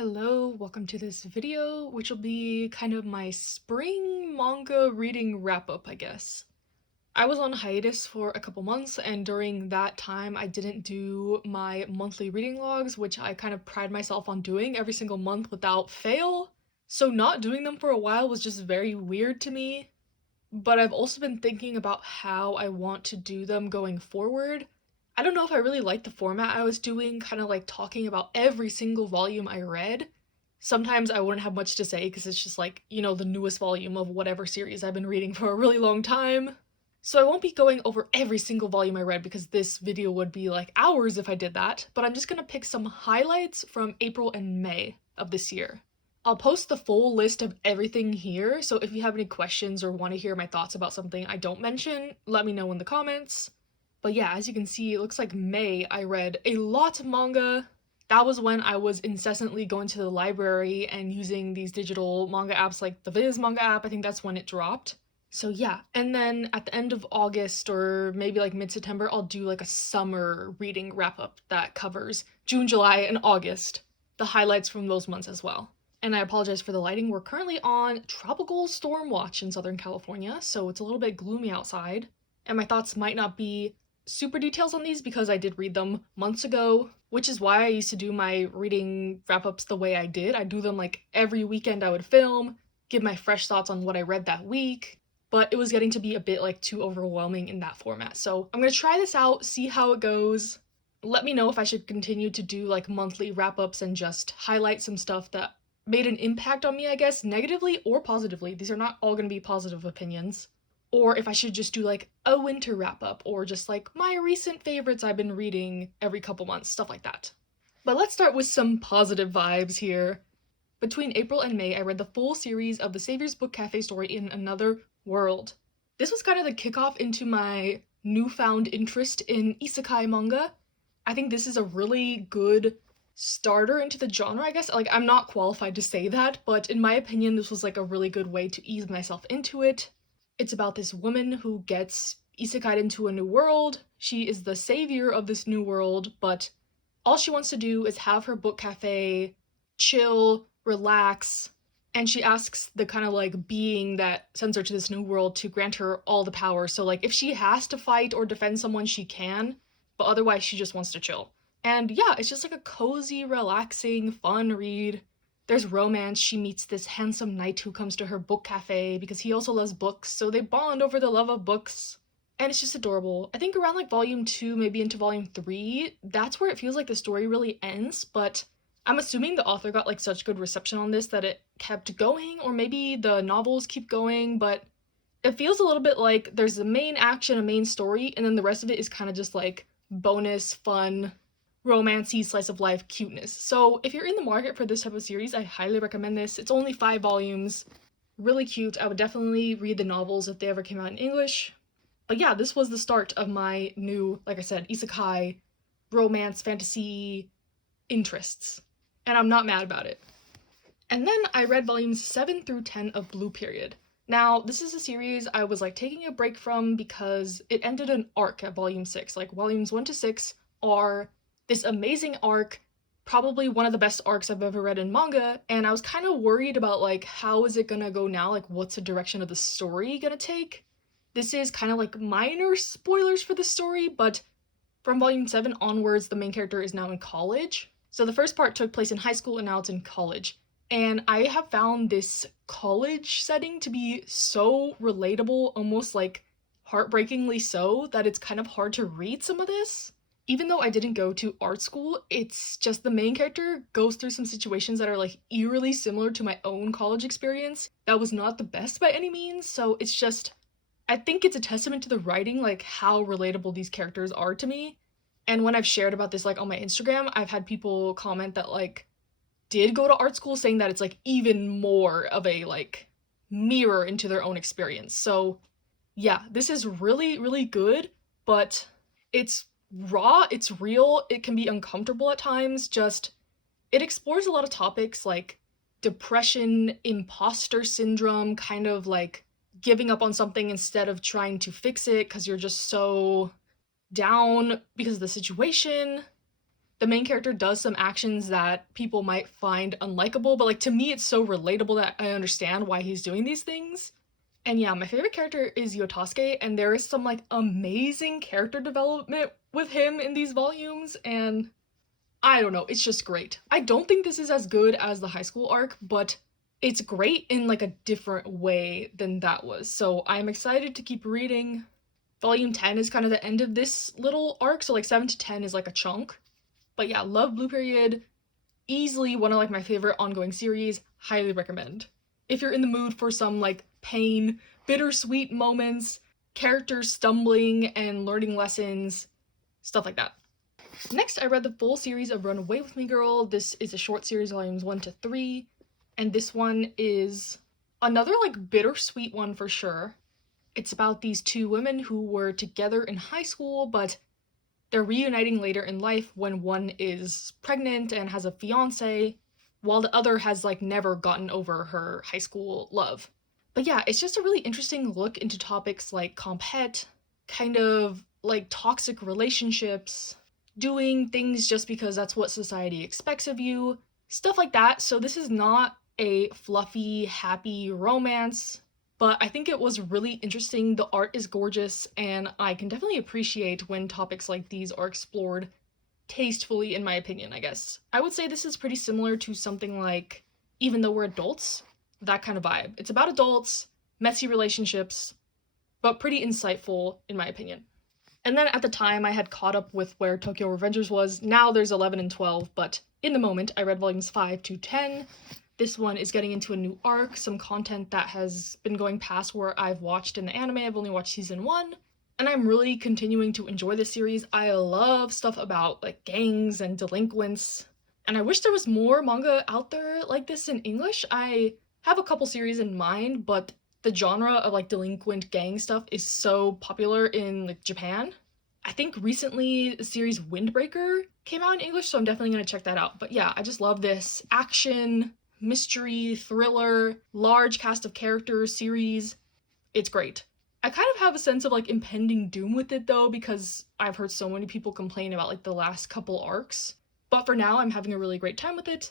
Hello, welcome to this video, which will be kind of my spring manga reading wrap-up, I guess. I was on hiatus for a couple months, and during that time I didn't do my monthly reading logs, which I kind of pride myself on doing every single month without fail. So not doing them for a while was just very weird to me, but I've also been thinking about how I want to do them going forward. I don't know if I really like the format I was doing, kind of like talking about every single volume I read. Sometimes I wouldn't have much to say because it's just like, the newest volume of whatever series I've been reading for a really long time. So I won't be going over every single volume I read because this video would be like hours if I did that, but I'm just gonna pick some highlights from April and May of this year. I'll post the full list of everything here, so if you have any questions or want to hear my thoughts about something I don't mention, let me know in the comments. But yeah, as you can see, it looks like May I read a lot of manga. That was when I was incessantly going to the library and using these digital manga apps like the Viz manga app. I think that's when it dropped. So yeah, and then at the end of August or maybe like mid-September, I'll do like a summer reading wrap-up that covers June, July, and August, the highlights from those months as well. And I apologize for the lighting. We're currently on tropical storm watch in Southern California, so it's a little bit gloomy outside. And my thoughts might not be super details on these because I did read them months ago, which is why I used to do my reading wrap-ups the way I did. I do them like every weekend. I would film, give my fresh thoughts on what I read that week, but it was getting to be a bit like too overwhelming in that format. So I'm gonna try this out, see how it goes. Let me know if I should continue to do like monthly wrap-ups and just highlight some stuff that made an impact on me, I guess, negatively or positively. These are not all gonna be positive opinions. Or if I should just do like a winter wrap up, or just like my recent favorites I've been reading every couple months, stuff like that. But let's start with some positive vibes here. Between April and May, I read the full series of the Savior's Book Cafe story in Another World. This was kind of the kickoff into my newfound interest in isekai manga. I think this is a really good starter into the genre, I guess. Like, I'm not qualified to say that, but in my opinion, this was like a really good way to ease myself into it. It's about this woman who gets isekai'd into a new world. She is the savior of this new world, but all she wants to do is have her book cafe, chill, relax, and she asks the kind of like being that sends her to this new world to grant her all the power. So like if she has to fight or defend someone, she can, but otherwise she just wants to chill. And yeah, it's just like a cozy, relaxing, fun read. There's romance. She meets this handsome knight who comes to her book cafe because he also loves books, so they bond over the love of books. And it's just adorable. I think around like volume 2, maybe into volume 3, that's where it feels like the story really ends, but I'm assuming the author got like such good reception on this that it kept going, or maybe the novels keep going, but it feels a little bit like there's the main action, a main story, and then the rest of it is kind of just like bonus, fun, romancy, slice of life cuteness. So if you're in the market for this type of series, I highly recommend this. It's only 5 volumes, really cute. I would definitely read the novels if they ever came out in English. But yeah, this was the start of my new, like I said, isekai, romance, fantasy interests. And I'm not mad about it. And then I read volumes 7 through 10 of Blue Period. Now, this is a series I was like taking a break from because it ended an arc at volume 6. Like volumes 1 to 6 are this amazing arc, probably one of the best arcs I've ever read in manga, and I was kind of worried about like how is it gonna go now, like what's the direction of the story gonna take. This is kind of like minor spoilers for the story, but from volume 7 onwards the main character is now in college. So the first part took place in high school and now it's in college. And I have found this college setting to be so relatable, almost like heartbreakingly so, that it's kind of hard to read some of this. Even though I didn't go to art school, it's just the main character goes through some situations that are like eerily similar to my own college experience. That was not the best by any means, so it's just, I think it's a testament to the writing, like how relatable these characters are to me. And when I've shared about this like on my Instagram, I've had people comment that like did go to art school saying that it's like even more of a like mirror into their own experience. So yeah, this is really, really good, but it's raw, it's real, it can be uncomfortable at times. Just, it explores a lot of topics like depression, imposter syndrome, kind of like giving up on something instead of trying to fix it because you're just so down because of the situation. The main character does some actions that people might find unlikable, but like to me it's so relatable that I understand why he's doing these things. And yeah, my favorite character is Yotosuke, and there is some like amazing character development with him in these volumes, and I don't know, it's just great. I don't think this is as good as the high school arc, but it's great in like a different way than that was. So I'm excited to keep reading. Volume 10 is kind of the end of this little arc, so like 7 to 10 is like a chunk. But yeah, love Blue Period. Easily one of like my favorite ongoing series. Highly recommend. If you're in the mood for some like pain, bittersweet moments, characters stumbling and learning lessons, stuff like that. Next, I read the full series of Run Away With Me Girl. This is a short series, volumes 1 to 3. And this one is another like bittersweet one for sure. It's about these two women who were together in high school, but they're reuniting later in life when one is pregnant and has a fiance, while the other has like never gotten over her high school love. But yeah, it's just a really interesting look into topics like compet, kind of like toxic relationships, doing things just because that's what society expects of you, stuff like that. So this is not a fluffy, happy romance, but I think it was really interesting. The art is gorgeous, and I can definitely appreciate when topics like these are explored tastefully, in my opinion, I guess. I would say this is pretty similar to something like Even Though We're Adults, that kind of vibe. It's about adults, messy relationships, but pretty insightful, in my opinion. And then at the time, I had caught up with where Tokyo Revengers was. Now there's 11 and 12, but in the moment, I read volumes 5 to 10. This one is getting into a new arc, some content that has been going past where I've watched in the anime. I've only watched season 1, and I'm really continuing to enjoy this series. I love stuff about like gangs and delinquents, and I wish there was more manga out there like this in English. I have a couple series in mind, but the genre of like delinquent gang stuff is so popular in like Japan. I think recently the series Windbreaker came out in English, so I'm definitely gonna check that out. But yeah, I just love this action, mystery, thriller, large cast of characters series. It's great. I kind of have a sense of like impending doom with it though, because I've heard so many people complain about like the last couple arcs. But for now, I'm having a really great time with it,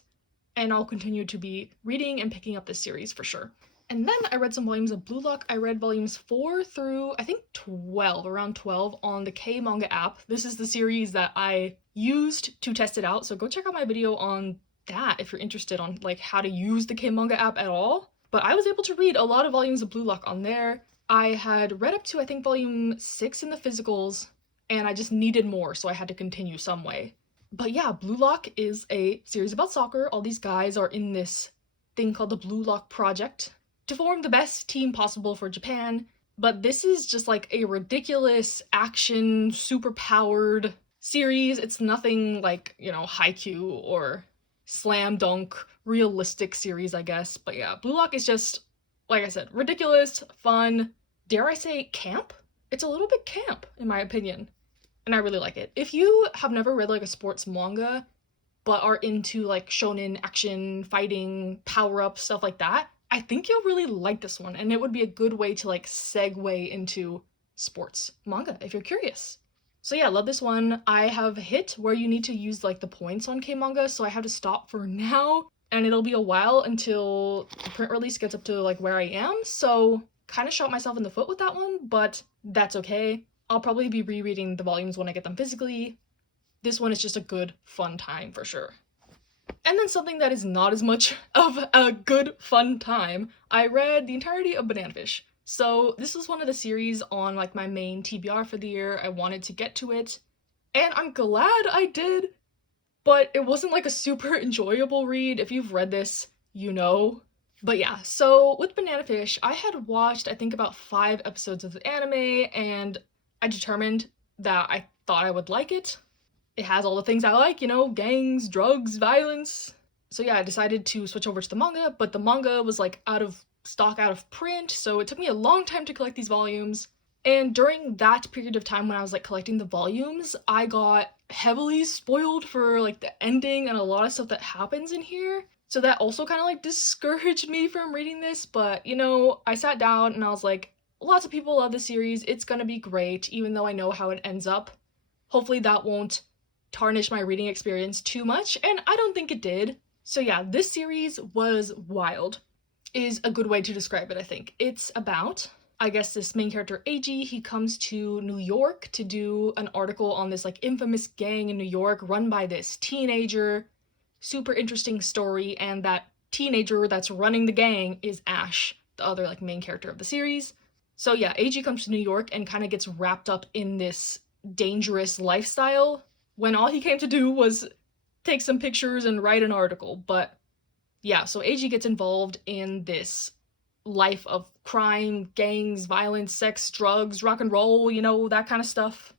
and I'll continue to be reading and picking up this series for sure. And then I read some volumes of Blue Lock. I read volumes 4 through, I think 12, around 12, on the K manga app. This is the series that I used to test it out, so go check out my video on that if you're interested on like how to use the K manga app at all. But I was able to read a lot of volumes of Blue Lock on there. I had read up to, I think, volume 6 in the physicals, and I just needed more, so I had to continue some way. But yeah, Blue Lock is a series about soccer. All these guys are in this thing called the Blue Lock Project to form the best team possible for Japan. But this is just like a ridiculous action, super powered series. It's nothing like, you know, Haikyuu or Slam Dunk realistic series, I guess. But yeah, Blue Lock is just, like I said, ridiculous, fun, dare I say camp? It's a little bit camp, in my opinion, and I really like it. If you have never read like a sports manga, but are into like shonen action, fighting, power-up, stuff like that, I think you'll really like this one, and it would be a good way to like segue into sports manga if you're curious. So yeah, love this one. I have hit where you need to use like the points on K-manga, so I have to stop for now, and it'll be a while until the print release gets up to like where I am, so kind of shot myself in the foot with that one, but that's okay. I'll probably be rereading the volumes when I get them physically. This one is just a good, fun time for sure. And then something that is not as much of a good, fun time, I read the entirety of Banana Fish. So this was one of the series on like my main TBR for the year. I wanted to get to it, and I'm glad I did, but it wasn't like a super enjoyable read. If you've read this, you know. But yeah, so with Banana Fish, I had watched I think about 5 episodes of the anime, and I determined that I thought I would like it. It has all the things I like, you know, gangs, drugs, violence. So yeah, I decided to switch over to the manga, but the manga was like out of stock, out of print, so it took me a long time to collect these volumes. And during that period of time when I was like collecting the volumes, I got heavily spoiled for like the ending and a lot of stuff that happens in here. So that also kind of like discouraged me from reading this, but you know, I sat down and I was like, lots of people love this series, it's gonna be great, even though I know how it ends up. Hopefully that won't tarnish my reading experience too much, and I don't think it did. So yeah, this series was wild, is a good way to describe it, I think. It's about, I guess, this main character, AG. He comes to New York to do an article on this like infamous gang in New York run by this teenager. Super interesting story, and that teenager that's running the gang is Ash, the other like main character of the series. So yeah, AG comes to New York and kind of gets wrapped up in this dangerous lifestyle when all he came to do was take some pictures and write an article. But yeah, so AG gets involved in this life of crime, gangs, violence, sex, drugs, rock and roll, you know, that kind of stuff.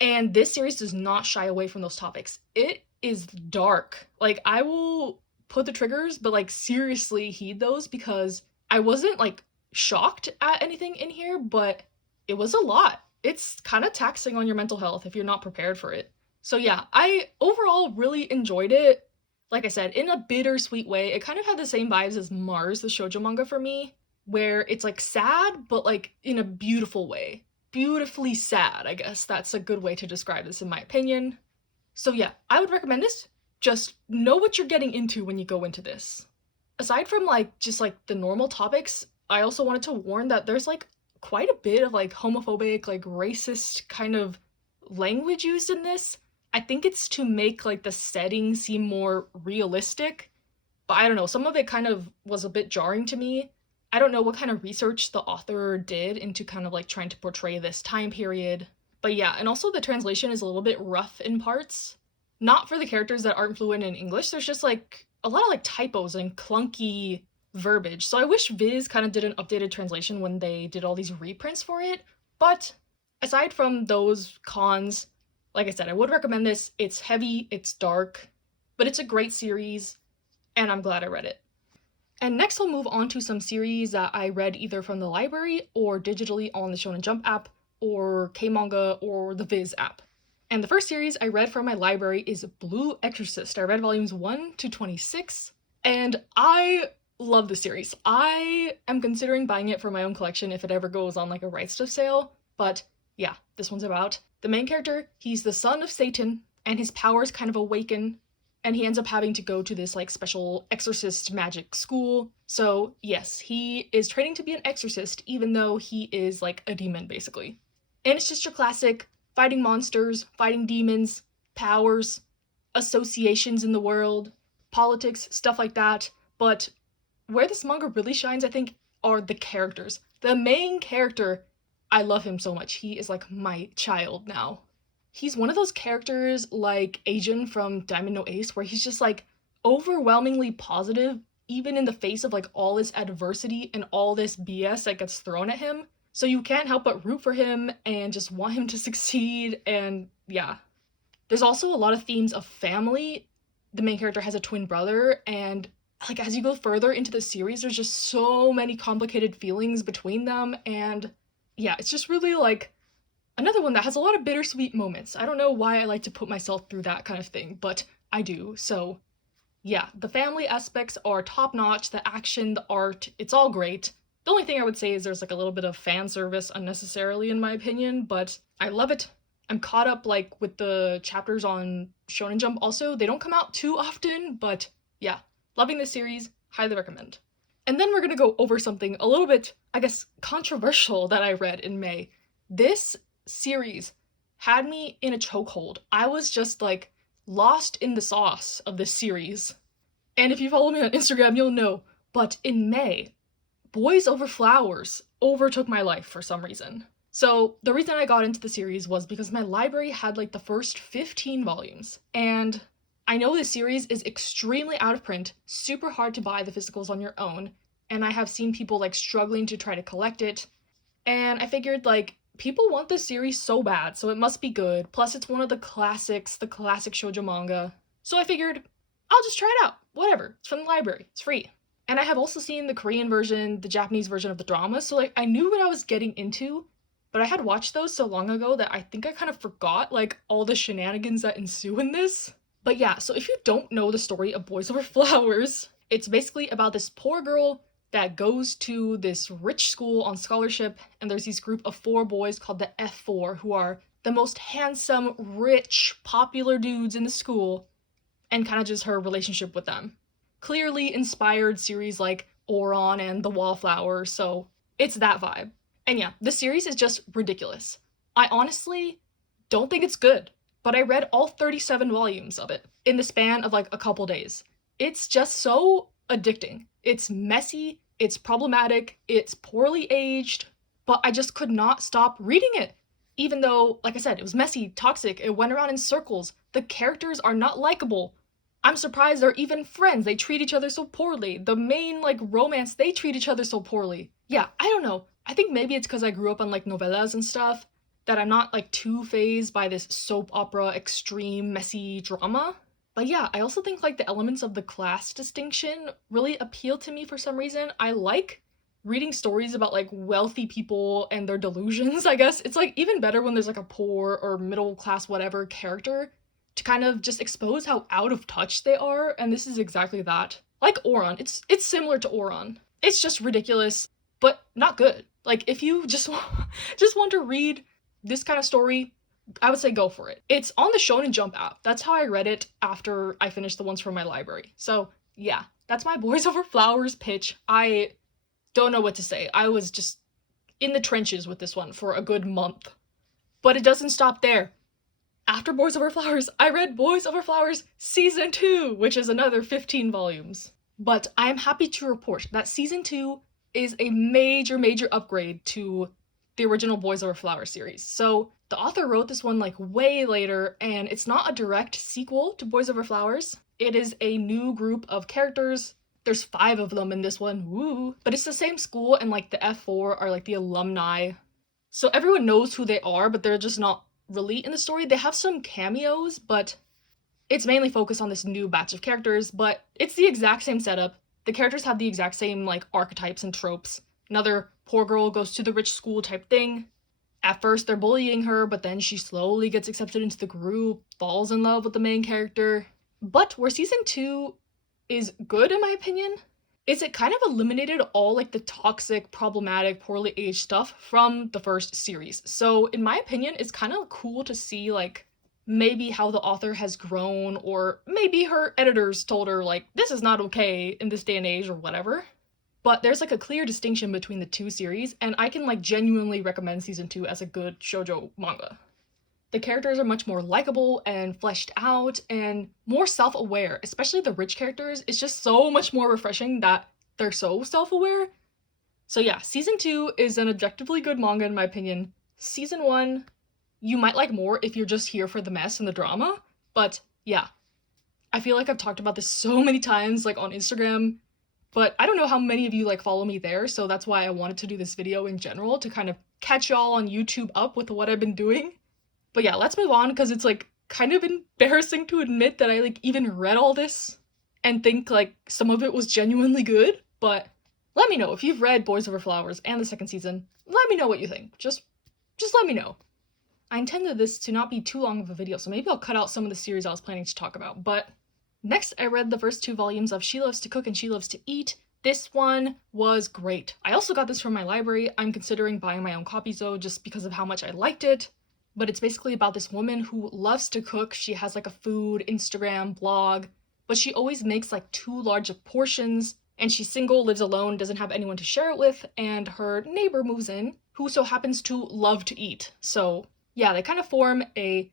And this series does not shy away from those topics. It is dark. Like, I will put the triggers, but like seriously heed those, because I wasn't like shocked at anything in here, but it was a lot. It's kind of taxing on your mental health if you're not prepared for it. So yeah, I overall really enjoyed it. Like I said, in a bittersweet way. It kind of had the same vibes as Mars, the shoujo manga for me, where it's like sad, but like in a beautiful way. Beautifully sad, I guess. That's a good way to describe this in my opinion. So yeah, I would recommend this. Just know what you're getting into when you go into this. Aside from like just like the normal topics, I also wanted to warn that there's like quite a bit of like homophobic, like racist kind of language used in this. I think it's to make like the setting seem more realistic, but I don't know, some of it kind of was a bit jarring to me. I don't know what kind of research the author did into kind of like trying to portray this time period. But yeah, and also the translation is a little bit rough in parts. Not for the characters that aren't fluent in English, there's just like a lot of like typos and clunky verbiage. So I wish Viz kind of did an updated translation when they did all these reprints for it. But aside from those cons, like I said, I would recommend this. It's heavy, it's dark, but it's a great series, and I'm glad I read it. And next I'll move on to some series that I read either from the library or digitally on the Shonen Jump app or K-Manga or the Viz app. And the first series I read from my library is Blue Exorcist. I read volumes 1 to 26, and I love the series. I am considering buying it for my own collection if it ever goes on like a rights to sale, but yeah, this one's about the main character. He's the son of Satan, and his powers kind of awaken, and he ends up having to go to this like special exorcist magic school. So yes, he is training to be an exorcist even though he is like a demon basically. And it's just your classic fighting monsters, fighting demons, powers, associations in the world, politics, stuff like that. But where this manga really shines, I think, are the characters. The main character, I love him so much. He is like my child now. He's one of those characters like Asian from Diamond No Ace, where he's just like overwhelmingly positive, even in the face of like all this adversity and all this BS that gets thrown at him. So you can't help but root for him and just want him to succeed, and yeah. There's also a lot of themes of family. The main character has a twin brother, and like as you go further into the series, there's just so many complicated feelings between them, and yeah, it's just really like another one that has a lot of bittersweet moments. I don't know why I like to put myself through that kind of thing, but I do. So yeah, the family aspects are top-notch, the action, the art, it's all great. The only thing I would say is there's like a little bit of fan service unnecessarily in my opinion, but I love it. I'm caught up like with the chapters on Shonen Jump also. They don't come out too often, but yeah, loving this series, highly recommend. And then we're gonna go over something a little bit, I guess, controversial that I read in May. This series had me in a chokehold. I was just like lost in the sauce of this series. And if you follow me on Instagram, you'll know, but in May, Boys Over Flowers overtook my life for some reason. So the reason I got into the series was because my library had like the first 15 volumes, and I know this series is extremely out of print, super hard to buy the physicals on your own, and I have seen people like struggling to try to collect it, and I figured like people want this series so bad, so it must be good, plus it's one of the classics, the classic shoujo manga, so I figured I'll just try it out, whatever, it's from the library, it's free. And I have also seen the Korean version, the Japanese version of the drama, so like I knew what I was getting into, but I had watched those so long ago that I think I kind of forgot like all the shenanigans that ensue in this. But yeah, so if you don't know the story of Boys Over Flowers, it's basically about this poor girl that goes to this rich school on scholarship, and there's this group of 4 boys called the F4 who are the most handsome, rich, popular dudes in the school, and kind of just her relationship with them. Clearly inspired series like Oron and The Wallflower, so it's that vibe. And yeah, the series is just ridiculous. I honestly don't think it's good, but I read all 37 volumes of it in the span of like a couple days. It's just so addicting. It's messy, it's problematic, it's poorly aged, but I just could not stop reading it. Even though, like I said, it was messy, toxic, it went around in circles, the characters are not likable. I'm surprised they're even friends. They treat each other so poorly. The main, like, romance, they treat each other so poorly. Yeah, I don't know. I think maybe it's because I grew up on, like, novellas and stuff, that I'm not, like, too fazed by this soap opera, extreme, messy drama. But yeah, I also think, like, the elements of the class distinction really appeal to me for some reason. I like reading stories about, like, wealthy people and their delusions, I guess. It's, like, even better when there's, like, a poor or middle class whatever character to kind of just expose how out of touch they are, and this is exactly that. Like Oron, it's similar to Oron. It's just ridiculous, but not good. Like, if you just want to read this kind of story, I would say go for it. It's on the Shonen Jump app. That's how I read it after I finished the ones from my library. So yeah, that's my Boys Over Flowers pitch. I don't know what to say. I was just in the trenches with this one for a good month. But it doesn't stop there. After Boys Over Flowers, I read Boys Over Flowers Season 2, which is another 15 volumes. But I am happy to report that Season 2 is a major, major upgrade to the original Boys Over Flowers series. So the author wrote this one like way later, and it's not a direct sequel to Boys Over Flowers. It is a new group of characters. There's 5 of them in this one, woo! But it's the same school, and like the F4 are like the alumni. So everyone knows who they are, but they're just not really in the story. They have some cameos, but it's mainly focused on this new batch of characters, but it's the exact same setup. The characters have the exact same, like, archetypes and tropes. Another poor girl goes to the rich school type thing. At first, they're bullying her, but then she slowly gets accepted into the group, falls in love with the main character. But where Season 2 is good, in my opinion, is it kind of eliminated all, like, the toxic, problematic, poorly aged stuff from the first series. So, in my opinion, it's kind of cool to see, like, maybe how the author has grown, or maybe her editors told her, like, this is not okay in this day and age, or whatever. But there's, like, a clear distinction between the two series, and I can, like, genuinely recommend Season 2 as a good shoujo manga. The characters are much more likable and fleshed out and more self-aware, especially the rich characters. It's just so much more refreshing that they're so self-aware. So yeah, Season 2 is an objectively good manga in my opinion. Season 1, you might like more if you're just here for the mess and the drama, but yeah. I feel like I've talked about this so many times, like on Instagram, but I don't know how many of you like follow me there, so that's why I wanted to do this video in general, to kind of catch y'all on YouTube up with what I've been doing. But yeah, let's move on, because it's, like, kind of embarrassing to admit that I, like, even read all this and think, like, some of it was genuinely good. But let me know if you've read Boys Over Flowers and the second season. Let me know what you think. Just let me know. I intended this to not be too long of a video, so maybe I'll cut out some of the series I was planning to talk about. But next, I read the first 2 volumes of She Loves to Cook and She Loves to Eat. This one was great. I also got this from my library. I'm considering buying my own copies though, just because of how much I liked it. But it's basically about this woman who loves to cook. She has like a food Instagram blog, but she always makes like too large of portions, and she's single, lives alone, doesn't have anyone to share it with, and her neighbor moves in, who so happens to love to eat. So yeah, they kind of form a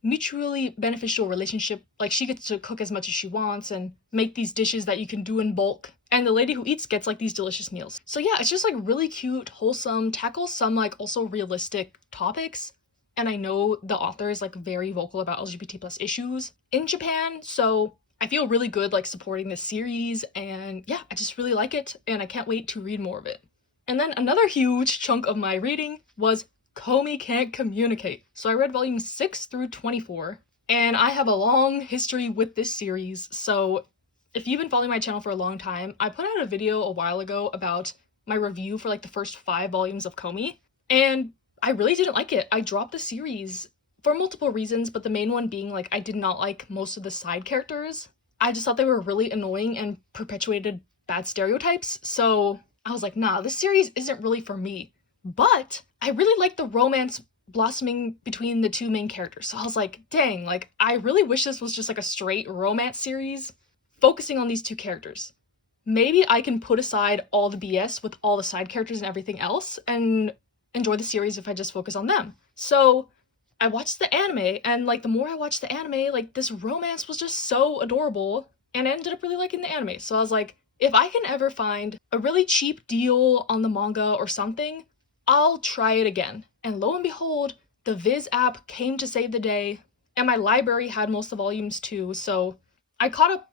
mutually beneficial relationship. Like, she gets to cook as much as she wants and make these dishes that you can do in bulk, and the lady who eats gets like these delicious meals. So yeah, it's just like really cute, wholesome, tackles some like also realistic topics. And I know the author is like very vocal about LGBT plus issues in Japan, so I feel really good like supporting this series, and yeah, I just really like it, and I can't wait to read more of it. And then another huge chunk of my reading was Comey Can't Communicate. So I read volumes 6 through 24, and I have a long history with this series, so if you've been following my channel for a long time, I put out a video a while ago about my review for like the first 5 volumes of Comey, and I really didn't like it. I dropped the series for multiple reasons, but the main one being like I did not like most of the side characters. I just thought they were really annoying and perpetuated bad stereotypes, so I was like, nah, this series isn't really for me. But I really like the romance blossoming between the two main characters. So I was like, dang, like, I really wish this was just like a straight romance series focusing on these two characters. Maybe I can put aside all the BS with all the side characters and everything else and enjoy the series if I just focus on them. So I watched the anime, and like the more I watched the anime, like this romance was just so adorable, and I ended up really liking the anime. So I was like, if I can ever find a really cheap deal on the manga or something, I'll try it again. And lo and behold, the Viz app came to save the day, and my library had most of the volumes too, so I caught up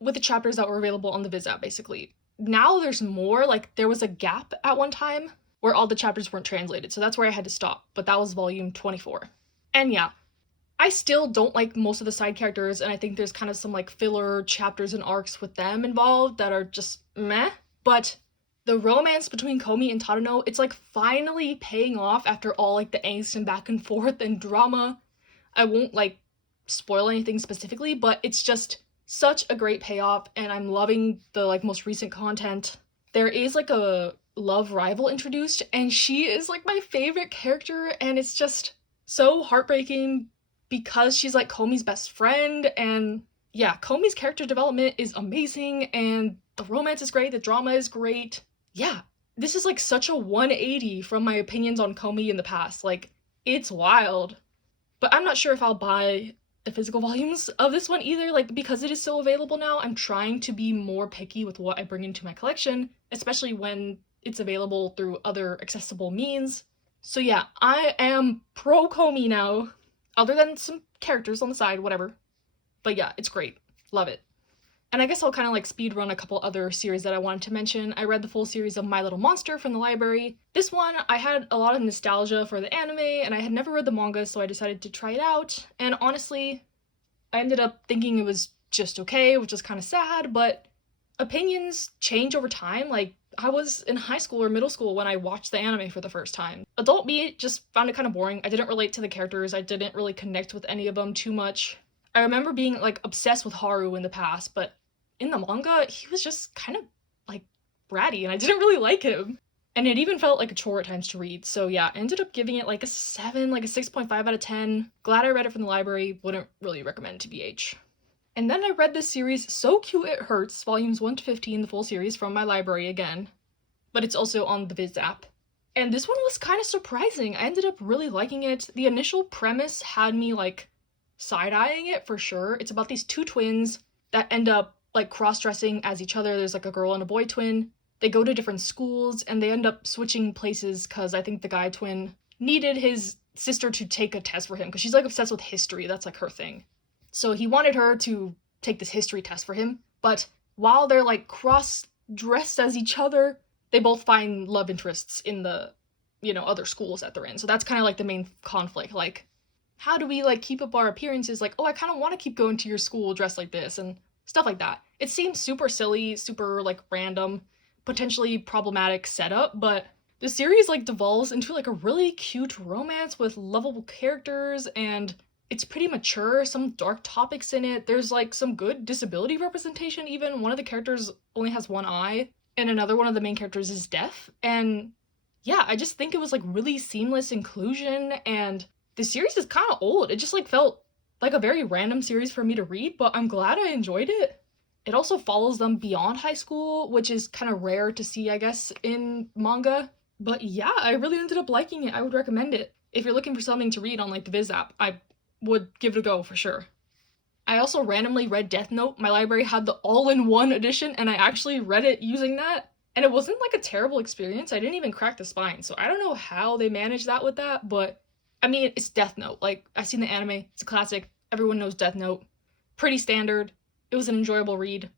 with the chapters that were available on the Viz app, basically. Now there's more, like there was a gap at one time where all the chapters weren't translated, so that's where I had to stop, but that was volume 24. And yeah, I still don't like most of the side characters, and I think there's kind of some like filler chapters and arcs with them involved that are just meh, but the romance between Comey and Tadano, it's like finally paying off after all like the angst and back and forth and drama. I won't like spoil anything specifically, but it's just such a great payoff, and I'm loving the like most recent content. There is like a love rival introduced, and she is like my favorite character, and it's just so heartbreaking because she's like Comey's best friend, and yeah, Comey's character development is amazing, and the romance is great, the drama is great. Yeah, this is like such a 180 from my opinions on Comey in the past. Like, it's wild. But I'm not sure if I'll buy the physical volumes of this one either, like, because it is so available now. I'm trying to be more picky with what I bring into my collection, especially when it's available through other accessible means. So yeah, I am pro Comey now, other than some characters on the side, whatever. But yeah, it's great. Love it. And I guess I'll kind of like speed run a couple other series that I wanted to mention. I read the full series of My Little Monster from the library. This one, I had a lot of nostalgia for the anime, and I had never read the manga, so I decided to try it out. And honestly, I ended up thinking it was just okay, which is kind of sad, but opinions change over time. Like, I was in high school or middle school when I watched the anime for the first time. Adult me just found it kind of boring. I didn't relate to the characters. I didn't really connect with any of them too much. I remember being like obsessed with Haru in the past, but in the manga, he was just kind of like bratty, and I didn't really like him. And it even felt like a chore at times to read. So yeah, I ended up giving it like a 7, like a 6.5 out of 10. Glad I read it from the library. Wouldn't really recommend TBH. And then I read this series, So Cute It Hurts, volumes 1 to 15, the full series from my library again. But it's also on the Viz app. And this one was kind of surprising. I ended up really liking it. The initial premise had me like side-eyeing it for sure. It's about these two twins that end up like cross-dressing as each other. There's like a girl and a boy twin. They go to different schools, and they end up switching places because I think the guy twin needed his sister to take a test for him because she's like obsessed with history. That's like her thing. So he wanted her to take this history test for him, but while they're like cross-dressed as each other, they both find love interests in the, other schools that they're in. So that's kind of like the main conflict. Like, how do we like keep up our appearances? Like, oh, I kind of want to keep going to your school dressed like this and stuff like that. It seems super silly, super like random, potentially problematic setup, but the series like devolves into like a really cute romance with lovable characters, and it's pretty mature, some dark topics in it. There's like some good disability representation even. One of the characters only has one eye, and another one of the main characters is deaf. And yeah, I just think it was like really seamless inclusion, and the series is kind of old. It just like felt like a very random series for me to read, but I'm glad I enjoyed it. It also follows them beyond high school, which is kind of rare to see, I guess, in manga. But yeah, I really ended up liking it. I would recommend it. If you're looking for something to read on like the Viz app, I would give it a go for sure. I also randomly read Death Note. My library had the all-in-one edition, and I actually read it using that. And it wasn't like a terrible experience. I didn't even crack the spine, so I don't know how they managed that with that, but I mean, it's Death Note. Like, I've seen the anime. It's a classic. Everyone knows Death Note. Pretty standard. It was an enjoyable read.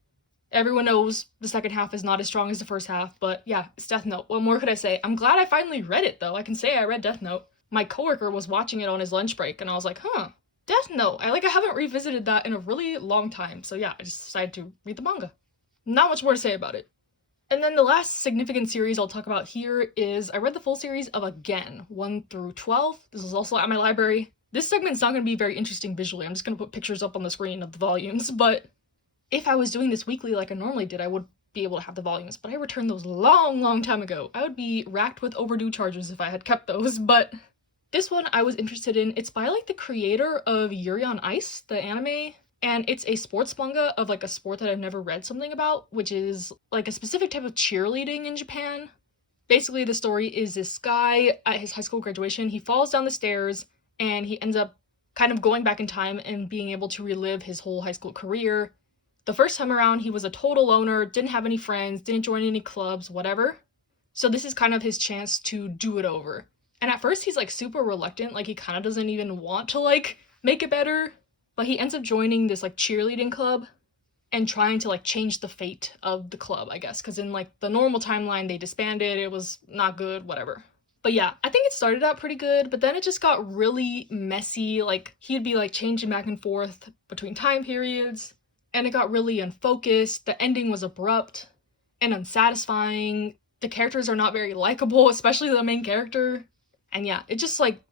Everyone knows the second half is not as strong as the first half, but yeah, it's Death Note. What more could I say? I'm glad I finally read it, though. I can say I read Death Note. My coworker was watching it on his lunch break, and I was like, Death Note. I haven't revisited that in a really long time, so yeah, I just decided to read the manga. Not much more to say about it. And then the last significant series I'll talk about here is I read the full series of Again, 1 through 12. This is also at my library. This segment's not going to be very interesting visually. I'm just going to put pictures up on the screen of the volumes, but if I was doing this weekly like I normally did, I would be able to have the volumes, but I returned those long time ago. I would be racked with overdue charges if I had kept those, but This one I was interested in. It's by like the creator of Yuri on Ice, the anime, and it's a sports manga of like a sport that I've never read something about, which is like a specific type of cheerleading in Japan. Basically, the story is this guy at his high school graduation, he falls down the stairs and he ends up kind of going back in time and being able to relive his whole high school career. The first time around, he was a total loner, didn't have any friends, didn't join any clubs, whatever. So this is kind of his chance to do it over. And at first he's like super reluctant, like he kind of doesn't even want to like make it better, but he ends up joining this like cheerleading club and trying to like change the fate of the club, I guess, because in like the normal timeline they disbanded, it was not good, whatever. But yeah, I think it started out pretty good, but then it just got really messy. Like he'd be like changing back and forth between time periods, and it got really unfocused. The ending was abrupt and unsatisfying. The characters are not very likable, especially the main character. And yeah, it just like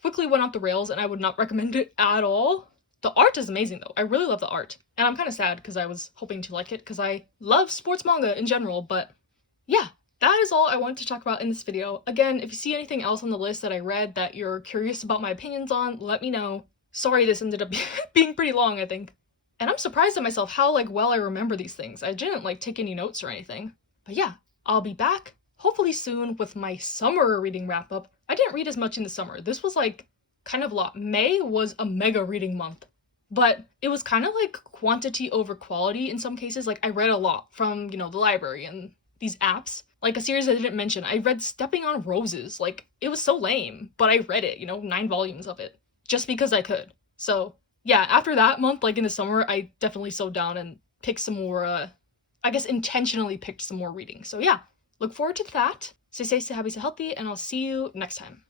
quickly went off the rails, and I would not recommend it at all. The art is amazing though. I really love the art. And I'm kind of sad because I was hoping to like it because I love sports manga in general, but yeah, that is all I wanted to talk about in this video. Again, if you see anything else on the list that I read that you're curious about my opinions on, let me know. Sorry this ended up being pretty long, I think. And I'm surprised at myself how like well I remember these things. I didn't like take any notes or anything. But yeah, I'll be back hopefully soon with my summer reading wrap up. I didn't read as much in the summer. This was like kind of a lot. May was a mega reading month, but it was kind of like quantity over quality in some cases. Like I read a lot from, the library and these apps. Like a series I didn't mention, I read Stepping on Roses. Like it was so lame, but I read it, 9 volumes of it just because I could. So yeah, after that month, like in the summer, I definitely slowed down and picked some more, I guess intentionally picked some more reading. So yeah, look forward to that. Stay safe, stay happy, stay healthy, and I'll see you next time.